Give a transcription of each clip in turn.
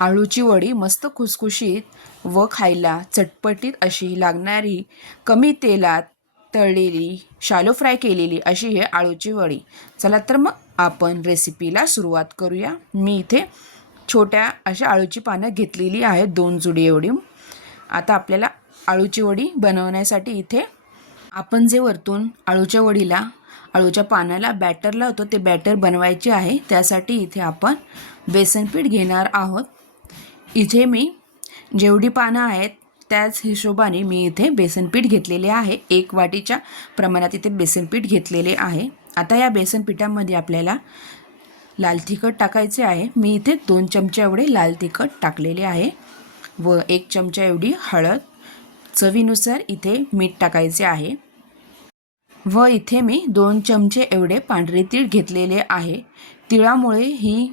आळूची वडी मस्त खुसखुशीत व खायला चटपटीत अशी लागणारी कमी तेलात तळलेली शालो फ्राय केलेली अशी हे आळूची वडी. चला तर मग आपण रेसिपीला सुरुवात करूया. मी इथे छोट्या अशा आळूची पानं घेतलेली आहेत दोन जुडी एवढी. आता आपल्याला आळूची वडी बनवण्यासाठी इथे आपण जे वरतून आळूच्या वडीला आळूच्या पानाला बॅटर लावतो ते बॅटर बनवायचे आहे. त्यासाठी इथे आपण बेसन पीठ घेणार आहोत. इथे मी जेवढी पानं आहेत त्याच हिशोबाने मी इथे बेसनपीठ घेतलेले आहे. एक वाटीच्या प्रमाणात इथे बेसनपीठ घेतलेले आहे. आता या बेसन पिठामध्ये आपल्याला लाल तिखट टाकायचे आहे. मी इथे दोन चमचे एवढे लाल तिखट टाकलेले आहे व एक चमचा एवढी हळद चवीनुसार इथे मीठ टाकायचे आहे व इथे मी दोन चमचे एवढे पांढरे तीळ घेतलेले आहे. तिळामुळे ही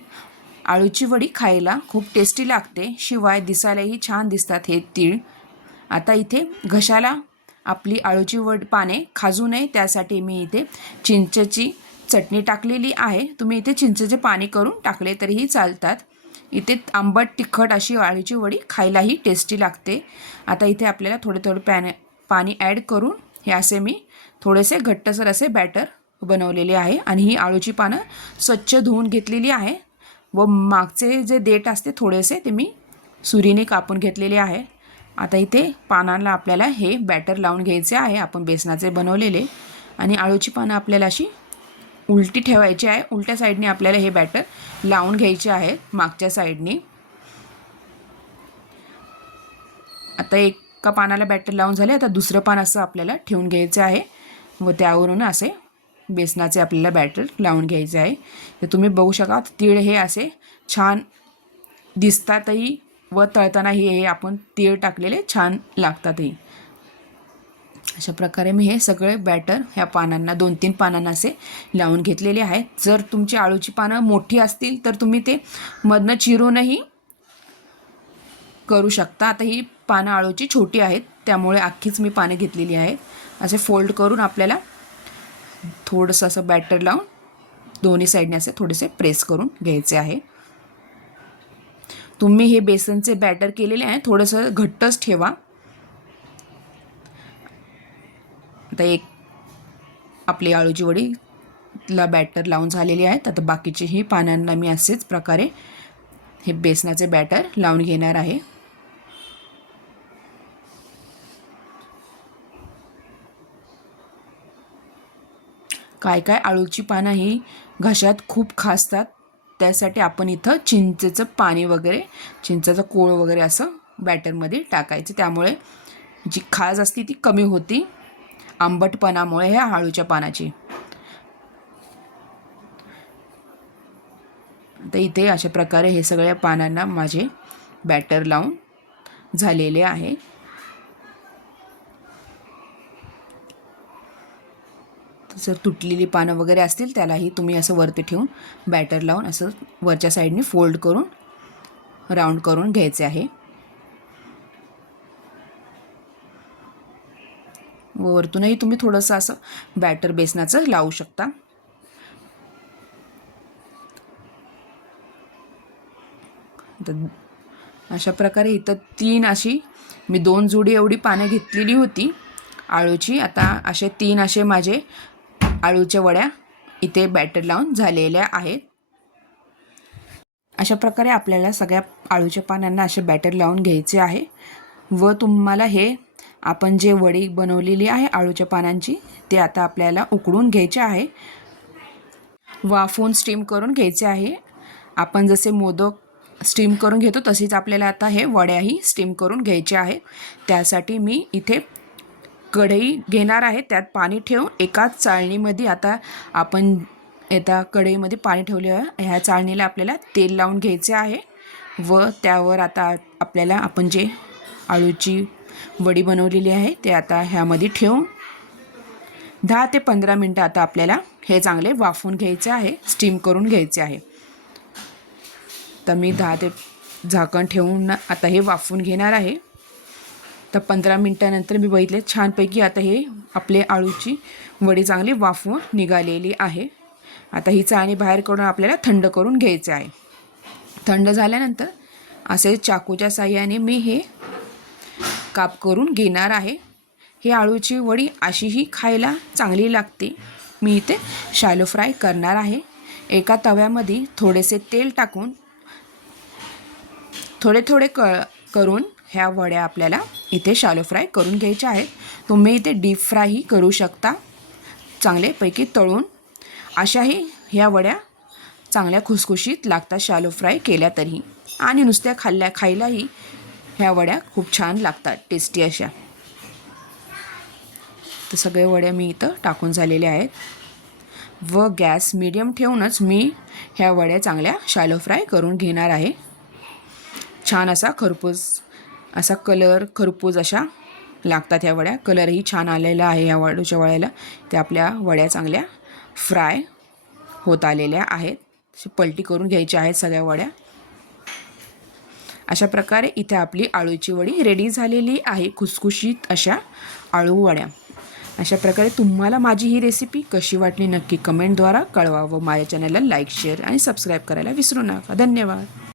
आळूची वडी खायला खूप टेस्टी लागते. शिवाय दिसायलाही छान दिसतात हे तीळ. आता इथे घशाला आपली आळूची वड पाने खाजू नये त्यासाठी मी इथे चिंचेची चटणी टाकलेली आहे. तुम्ही इथे चिंचेचे पाणी करून टाकले तरीही चालतात. इथे आंबट तिखट अशी आळूची वडी खायलाही टेस्टी लागते. आता इथे आपल्याला थोडे थोडे पॅने पाणी ॲड करून हे असे मी थोडेसे घट्टसर असे बॅटर बनवलेले आहे. आणि ही आळूची पानं स्वच्छ धुवून घेतलेली आहे. व मागचे जे देठ असते थोडेसे ते मी सुरीने कापून घेतलेले आहे. आता इथे पानांना आपल्याला हे बॅटर लावून घ्यायचे आहे. आपण बेसनाचे बनवलेले आणि आळूची पानं आपल्याला अशी उलटी ठेवायची आहे. उलट्या साईडने आपल्याला हे बॅटर लावून घ्यायचे आहे मागच्या साईडने. आता एका पानाला बॅटर लावून झाले. आता दुसरं पान असं आपल्याला ठेवून घ्यायचं आहे व त्यावरून असे बेसनाचे आपल्याला बॅटर लावून घ्यायचे आहे. तर तुम्ही बघू शका तीळ हे असे छान दिसतातही व तळतानाही हे आपण तीळ टाकलेले छान लागतातही. अशा प्रकारे मी हे सगळे बॅटर ह्या पानांना दोन तीन पानांना असे लावून घेतलेले आहेत जर तुमची आळूची पानं मोठी असतील तर तुम्ही ते मधनं चिरूनही करू शकता. आता ही पानं आळूची छोटी आहेत त्यामुळे अख्खीच मी पानं घेतलेली आहेत. असे फोल्ड करून आपल्याला थोडंसं असं बॅटर लावून दोन्ही साईडने असे थोडेसे प्रेस करून घ्यायचे आहे. तुम्ही हे बेसनचे बॅटर केलेले आहे थोडंसं घट्टच ठेवा. आता एक आपली आळूची वडीला बॅटर लावून झालेली आहेत आता बाकीचेही पानांना मी असेच प्रकारे हे बेसनाचे बॅटर लावून घेणार आहे. काय काय आळूची पानं ही घशात खूप खासतात. त्यासाठी आपण इथं चिंचेचं पाणी वगैरे चिंचेचं कोळ वगैरे असं बॅटरमध्ये टाकायचं. त्यामुळे जी खाज असते ती कमी होती. आंबटपणामुळे ह्या आळूच्या पानाची. तर इथे अशा प्रकारे हे सगळ्या पानांना माझे बॅटर लावून झालेले आहे. जर तुटलेली पानं वगैरे असतील त्यालाही तुम्ही असं वरती ठेवून बॅटर लावून असं वरच्या साईडने फोल्ड करून राऊंड करून घ्यायचे आहे. व वरतूनही तुम्ही थोडंसं असं बॅटर बेसनाचं लावू शकता. तर अशा प्रकारे इथं तीन अशी मी दोन जुडी एवढी पानं घेतलेली होती. आळूची आता असे तीन असे माझे आळूच्या वड्या इथे बॅटर लावून झालेल्या आहेत. अशा प्रकारे आपल्याला सगळ्या आळूच्या पानांना असे बॅटर लावून घ्यायचे आहे. व तुम्हाला हे आपण जे वडी बनवलेली आहे आळूच्या पानांची ते आता आपल्याला उकडून घ्यायचे आहे. वाफवून स्टीम करून घ्यायचे आहे. आपण जसे मोदक स्टीम करून घेतो तसेच आपल्याला आता हे वड्याही स्टीम करून घ्यायचे आहे. त्यासाठी मी इथे कढई घेणार आहे त्यात पाणी ठेवून एकाच चाळणीमध्ये आता आपण येता कढईमध्ये पाणी ठेवले ह्या चाळणीला आपल्याला तेल लावून घ्यायचे आहे व त्यावर आता आपल्याला आपण जे आळूची वडी बनवलेली आहे ते आता ह्यामध्ये ठेवून दहा ते पंधरा मिनटं आता आपल्याला हे चांगले वाफवून घ्यायचे आहे स्टीम करून घ्यायचे आहे. तर मी दहा ते झाकण ठेवून आता हे वाफवून घेणार आहे. तर पंधरा मिनटानंतर मी बघितले छानपैकी आता हे आपले आळूची वडी चांगली वाफवून निघालेली आहे. आता ही चाळणी बाहेर करून आपल्याला थंड करून घ्यायचे आहे. थंड झाल्यानंतर असे चाकूच्या साह्याने मी हे काप करून घेणार आहे. हे आळूची वडी अशीही खायला चांगली लागते. मी इथे शॅलो फ्राय करणार आहे. एका तव्यामध्ये थोडेसे तेल टाकून थोडे थोडे क करून ह्या वड्या आपल्याला इथे शालो फ्राय करून घ्यायच्या आहेत. तुम्ही इथे डीप फ्रायही करू शकता. चांगलेपैकी तळून. अशाही ह्या वड्या चांगल्या खुसखुशीत लागतात शालो फ्राय केल्या तरी आणि नुसत्या खाल्ल्या खायलाही ह्या वड्या खूप छान लागतात टेस्टी अशा. तर सगळे वड्या मी इथं टाकून झालेल्या आहेत. व गॅस मिडियम ठेवूनच मी ह्या वड्या चांगल्या शालो फ्राय करून घेणार आहे. छान असा खरपूस असा कलर खरपूज अशा लागतात ह्या वड्या. कलरही छान आलेला आहे ह्या वाडूच्या वड्याला. त्या आपल्या वड्या चांगल्या फ्राय होत आलेल्या आहेत. पलटी करून घ्यायच्या आहेत सगळ्या वड्या. अशा प्रकारे इथे आपली आळूची वडी रेडी झालेली आहे. खुसखुशीत अशा आळू वड्या. अशा प्रकारे तुम्हाला माझी ही रेसिपी कशी वाटली नक्की कमेंटद्वारा कळवा व माझ्या चॅनलला लाईक शेअर आणि सबस्क्राईब करायला विसरू नका. धन्यवाद.